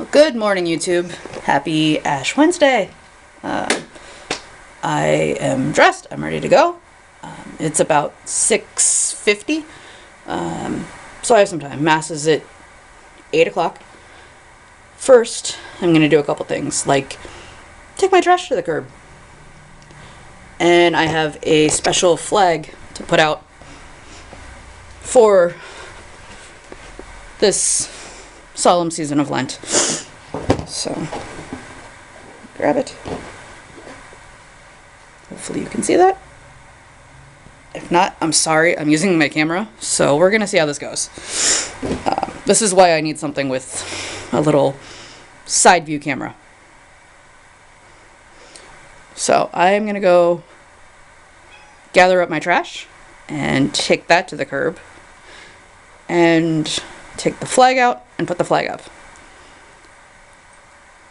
Well, good morning, YouTube. Happy Ash Wednesday. I am dressed. I'm ready to go. It's about 6:50, so I have some time. Mass is at 8 o'clock. First, I'm going to do a couple things, like take my trash to the curb. And I have a special flag to put out for this solemn season of Lent. So, grab it. Hopefully you can see that. If not, I'm sorry. I'm using my camera, so we're going to see how this goes. This is why I need something with a little side view camera. So I'm going to go gather up my trash and take that to the curb and take the flag out and put the flag up.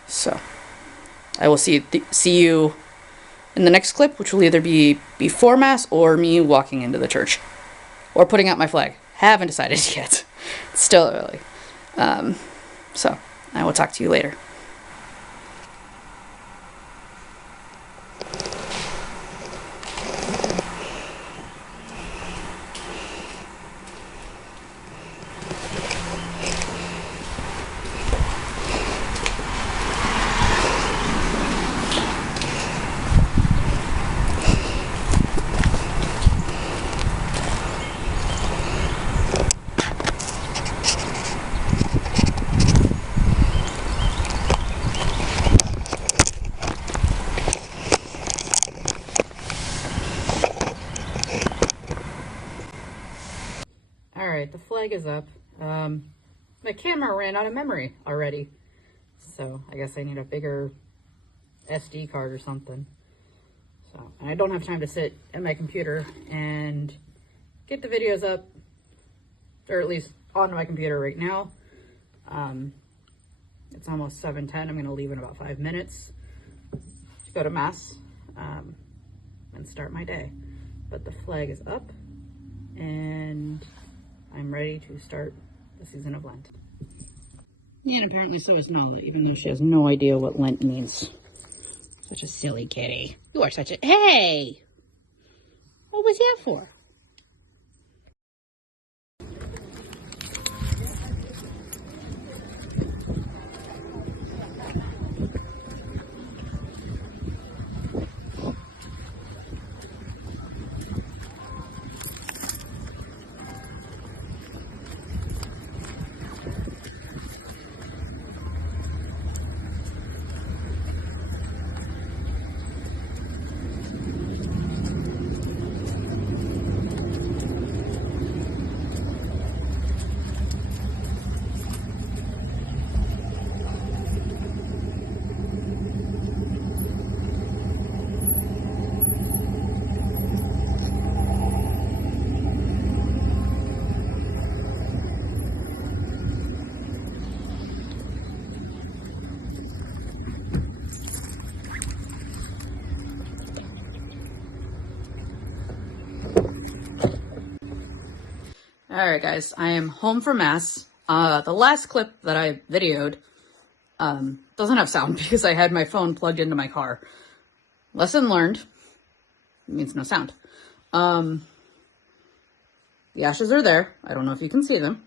So I will see you in the next clip, which will either be before Mass or me walking into the church or putting out my flag. Haven't decided yet. It's still early. So I will talk to you later. Alright, the flag is up. My camera ran out of memory already, so I guess I need a bigger SD card or something. So, and I don't have time to sit at my computer and get the videos up, or at least on my computer right now. It's almost 7:10. I'm going to leave in about 5 minutes to go to Mass and start my day. But the flag is up, and I'm ready to start the season of Lent. And apparently so is Nala, even though she has no idea what Lent means. Such a silly kitty. You are such a... Hey! What was that for? Alright guys, I am home from Mass. The last clip that I videoed doesn't have sound because I had my phone plugged into my car. Lesson learned. It means no sound. The ashes are there. I don't know if you can see them.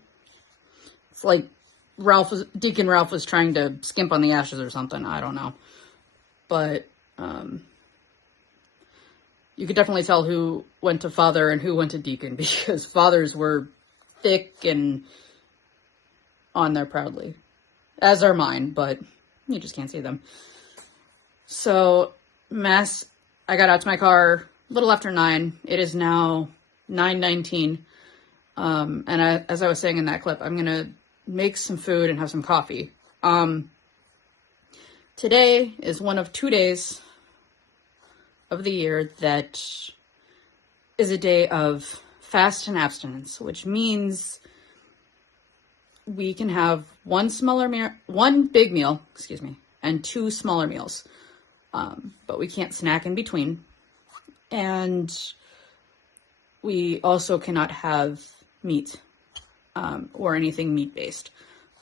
It's like Deacon Ralph was trying to skimp on the ashes or something. I don't know. But you could definitely tell who went to Father and who went to Deacon, because Fathers were thick and on there proudly, as are mine, but you just can't see them. So, Mass, I got out to my car a little after 9. It is now 9:19. As I was saying in that clip, I'm going to make some food and have some coffee. Today is one of 2 days of the year that is a day of fast and abstinence, which means we can have one big meal, and 2 smaller meals. But we can't snack in between. And we also cannot have meat or anything meat-based.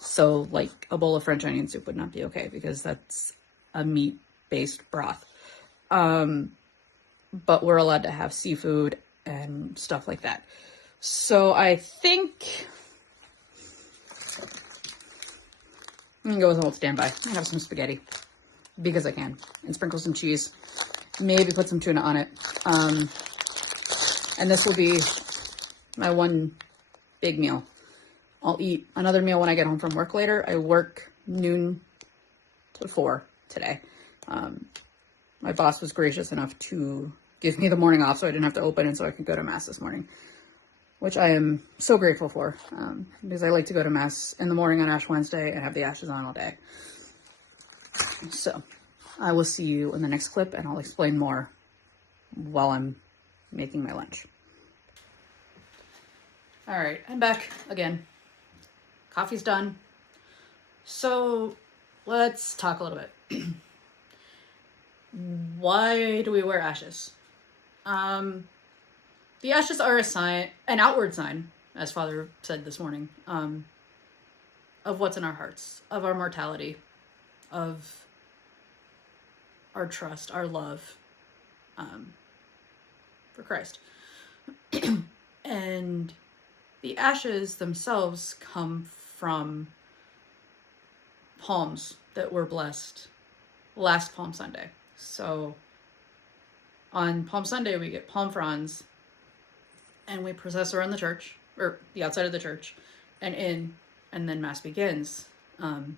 So like a bowl of French onion soup would not be okay because that's a meat-based broth. But we're allowed to have seafood and stuff like that. So I think I'm gonna go with an old standby. I have some spaghetti because I can, and sprinkle some cheese. Maybe put some tuna on it. And this will be my one big meal. I'll eat another meal when I get home from work later. I work noon to 4 today. My boss was gracious enough to give me the morning off so I didn't have to open and so I could go to Mass this morning, which I am so grateful for, because I like to go to Mass in the morning on Ash Wednesday and have the ashes on all day. So I will see you in the next clip, and I'll explain more while I'm making my lunch. All right, I'm back again. Coffee's done. So let's talk a little bit. Why do we wear ashes? The ashes are an outward sign, as Father said this morning, of what's in our hearts, of our mortality, of our trust, our love for Christ. And the ashes themselves come from palms that were blessed last Palm Sunday. So on Palm Sunday, we get palm fronds and we process around the church, or the outside of the church, and then Mass begins. And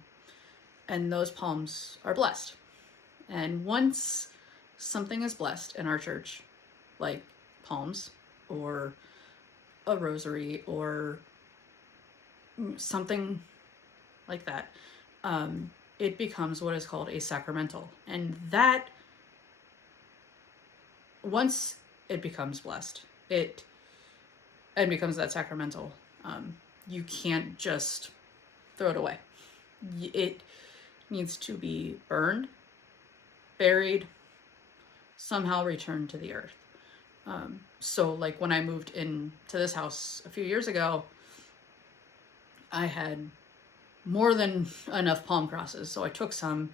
those palms are blessed. And once something is blessed in our church, like palms or a rosary or something like that, it becomes what is called a sacramental. And that, once it becomes blessed, and becomes that sacramental, you can't just throw it away. It needs to be burned, buried, somehow returned to the earth. So like when I moved into this house a few years ago, I had more than enough palm crosses. So I took some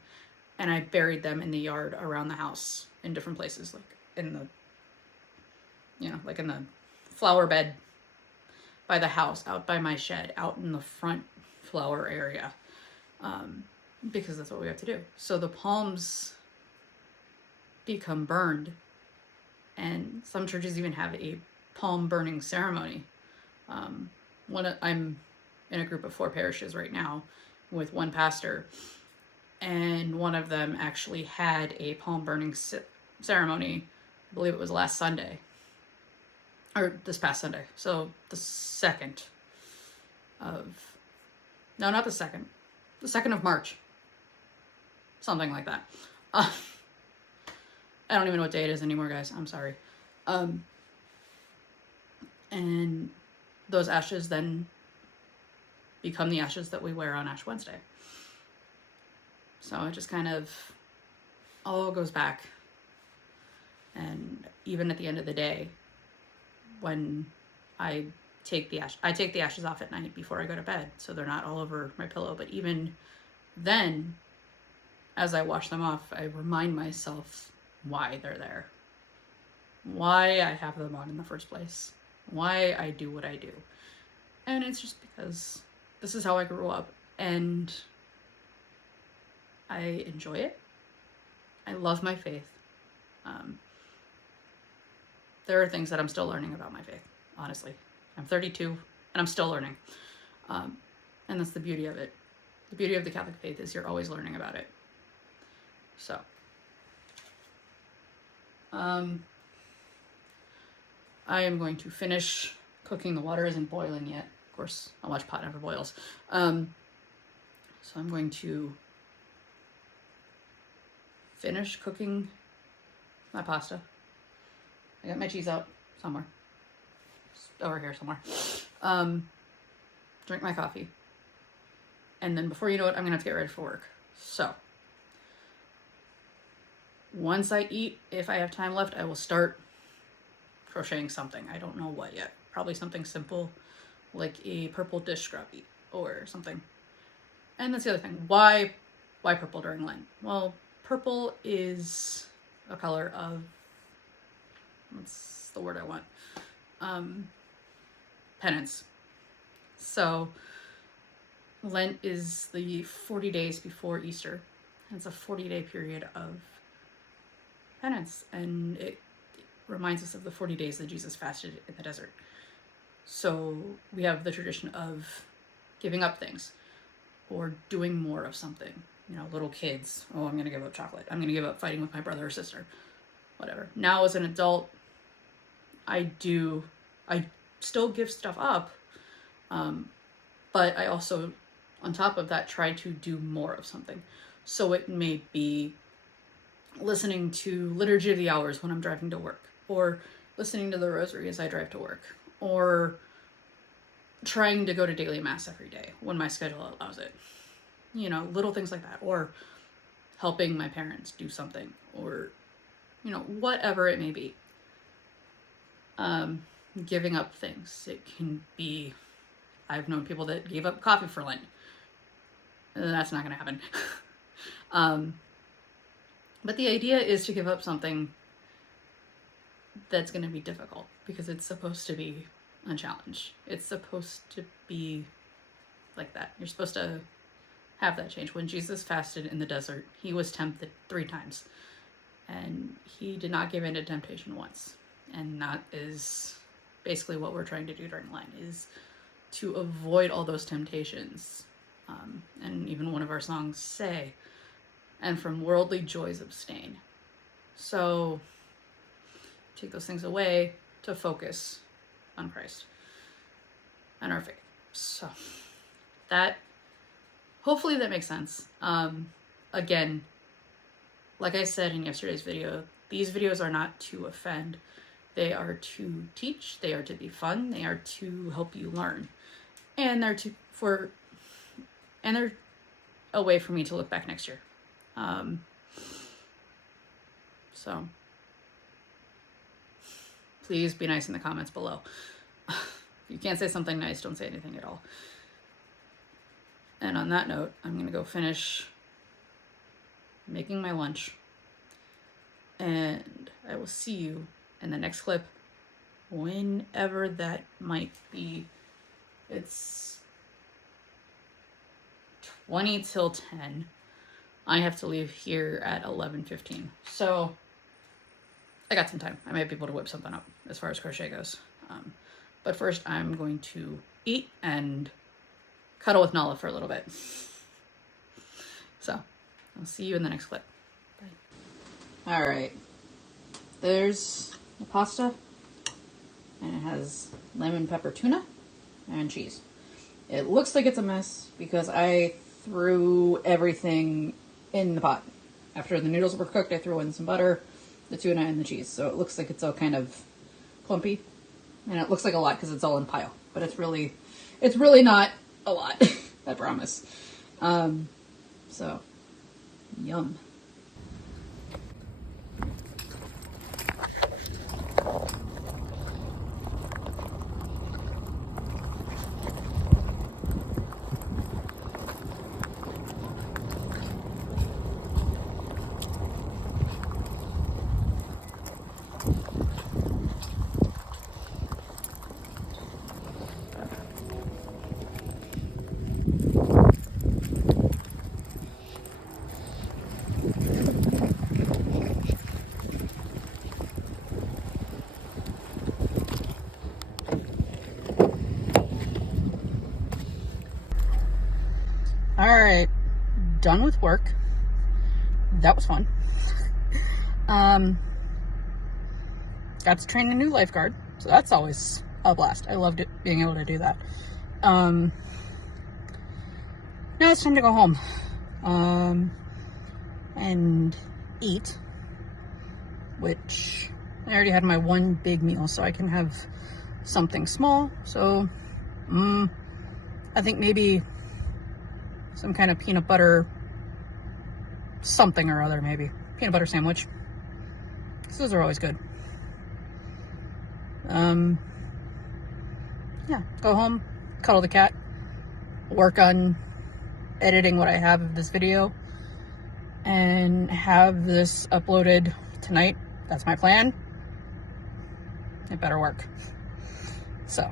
and I buried them in the yard around the house in different places, like in the flower bed by the house, out by my shed, out in the front flower area, because that's what we have to do. So the palms become burned, and some churches even have a palm burning ceremony. I'm in a group of 4 parishes right now with one pastor, and one of them actually had a palm burning ceremony. I believe it was last Sunday, or this past Sunday. So the 2nd of March, something like that. I don't even know what day it is anymore, guys. I'm sorry. And those ashes then become the ashes that we wear on Ash Wednesday. So it just kind of all goes back. And even at the end of the day, when I take the ashes off at night before I go to bed, so they're not all over my pillow. But even then, as I wash them off, I remind myself why they're there, why I have them on in the first place, why I do what I do. And it's just because this is how I grew up, and I enjoy it. I love my faith. There are things that I'm still learning about my faith, honestly. I'm 32 and I'm still learning. And that's the beauty of it. The beauty of the Catholic faith is you're always learning about it. So, I am going to finish cooking. The water isn't boiling yet. Of course, a watch pot never boils. So I'm going to finish cooking my pasta. I got my cheese out somewhere. It's over here somewhere. Drink my coffee. And then before you know it, I'm going to have to get ready for work. So, once I eat, if I have time left, I will start crocheting something. I don't know what yet. Probably something simple, like a purple dish scrubbie or something. And that's the other thing. Why purple during Lent? Well, purple is a color of, what's the word I want? Penance. So Lent is the 40 days before Easter. It's a 40-day period of penance, and it reminds us of the 40 days that Jesus fasted in the desert. So we have the tradition of giving up things or doing more of something. You know, little kids, oh, I'm going to give up chocolate. I'm going to give up fighting with my brother or sister. Whatever. Now as an adult, I still give stuff up, but I also, on top of that, try to do more of something. So it may be listening to Liturgy of the Hours when I'm driving to work, or listening to the Rosary as I drive to work, or trying to go to daily Mass every day when my schedule allows it. You know, little things like that, or helping my parents do something, or, you know, whatever it may be. Giving up things. It can be, I've known people that gave up coffee for Lent. That's not going to happen. But the idea is to give up something that's going to be difficult, because it's supposed to be a challenge. It's supposed to be like that. You're supposed to have that change. When Jesus fasted in the desert, he was tempted 3 times, and he did not give in to temptation once. And that is basically what we're trying to do during Lent, is to avoid all those temptations. And even one of our songs say, and from worldly joys abstain. So take those things away to focus on Christ and our faith. So that, hopefully that makes sense. Again, like I said in yesterday's video, these videos are not to offend. They are to teach, they are to be fun, they are to help you learn. And they're a way for me to look back next year. So please be nice in the comments below. If you can't say something nice, don't say anything at all. And on that note, I'm gonna go finish making my lunch, and I will see you in the next clip, whenever that might be. It's 20 till 10. I have to leave here at 11:15. So I got some time. I might be able to whip something up as far as crochet goes. But first I'm going to eat and cuddle with Nala for a little bit. So I'll see you in the next clip. Bye. All right. There's the pasta, and it has lemon pepper tuna and cheese. It looks like it's a mess because I threw everything in the pot. After the noodles were cooked, I threw in some butter, the tuna, and the cheese. So it looks like it's all kind of clumpy, and it looks like a lot because it's all in pile, but it's really not a lot. I promise. So yum. All right, done with work. That was fun. Got to train a new lifeguard, so that's always a blast. I loved it, being able to do that. Now it's time to go home and eat, which I already had my one big meal, so I can have something small. So I think maybe some kind of peanut butter something or other, maybe. Peanut butter sandwich. Those are always good. Yeah, go home, cuddle the cat, work on editing what I have of this video and have this uploaded tonight. That's my plan. It better work. So,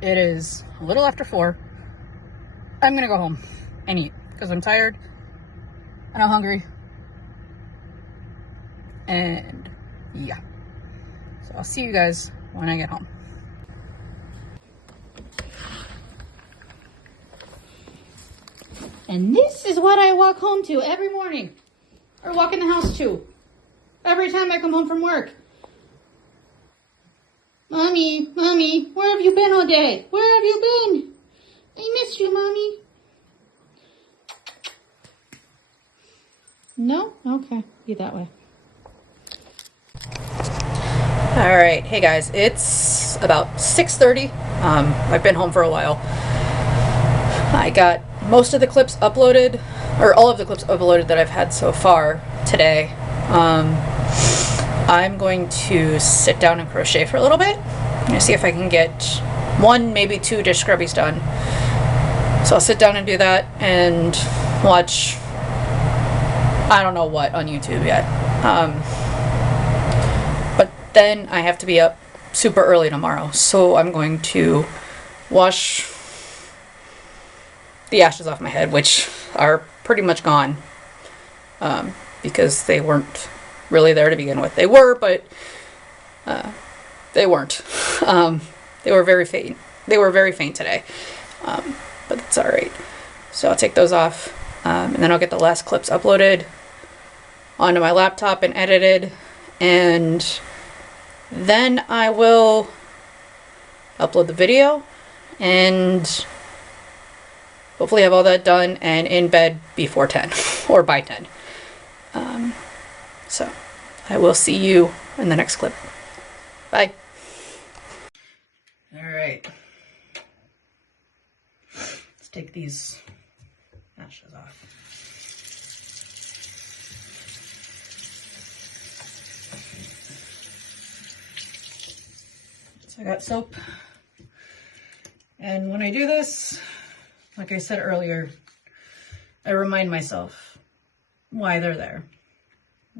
it is a little after 4. I'm gonna go home and eat because I'm tired and I'm hungry. And yeah. So I'll see you guys when I get home. And this is what I walk home to every morning. Or walk in the house to. Every time I come home from work. Mommy, where have you been all day? Where have you been? I miss you, Mommy. No? Okay. Be that way. Alright, hey guys, it's about 6:30. I've been home for a while. I got most of the clips uploaded, or all of the clips uploaded that I've had so far today. I'm going to sit down and crochet for a little bit. I'm going to see if I can get 1, maybe 2 dish scrubbies done. So I'll sit down and do that and watch, I don't know what, on YouTube yet. But then I have to be up super early tomorrow, so I'm going to wash the ashes off my head, which are pretty much gone, because they weren't really there to begin with. They were, but they weren't. They were very faint. They were very faint today, but that's all right. So I'll take those off, and then I'll get the last clips uploaded onto my laptop and edited, and then I will upload the video and hopefully have all that done and in bed before 10 or by 10. So I will see you in the next clip. Bye. All right. Let's take these ashes off. So I got soap. And when I do this, like I said earlier, I remind myself why they're there.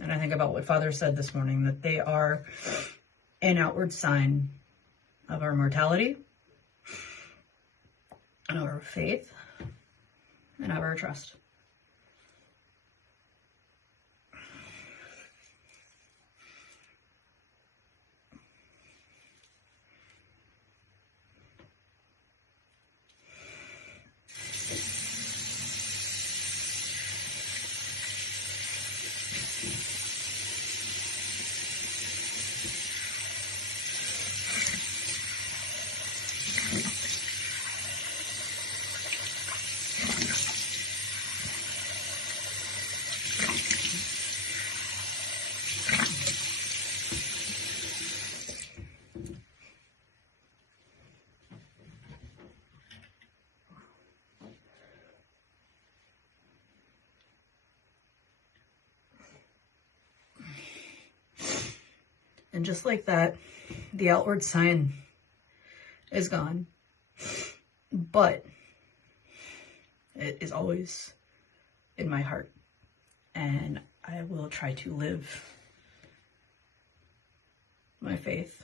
And I think about what Father said this morning, that they are an outward sign of our mortality, and of our faith, and of our trust. And just like that, the outward sign is gone, but it is always in my heart, and I will try to live my faith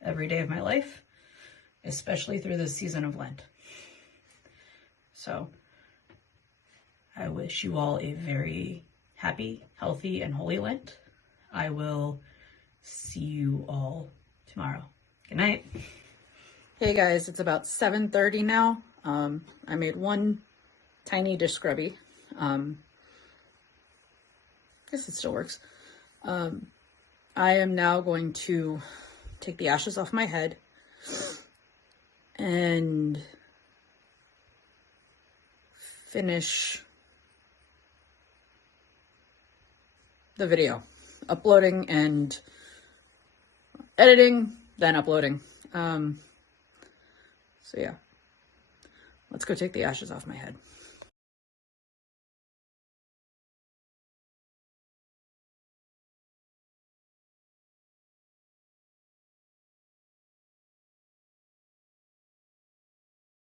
every day of my life, especially through this season of Lent. So I wish you all a very happy, healthy, and holy Lent. I will see you all tomorrow. Good night. Hey guys, it's about 7:30 now. I made 1 tiny dish scrubby. Guess it still works. I am now going to take the ashes off my head and finish the video, uploading and editing, then uploading. So yeah, let's go take the ashes off my head.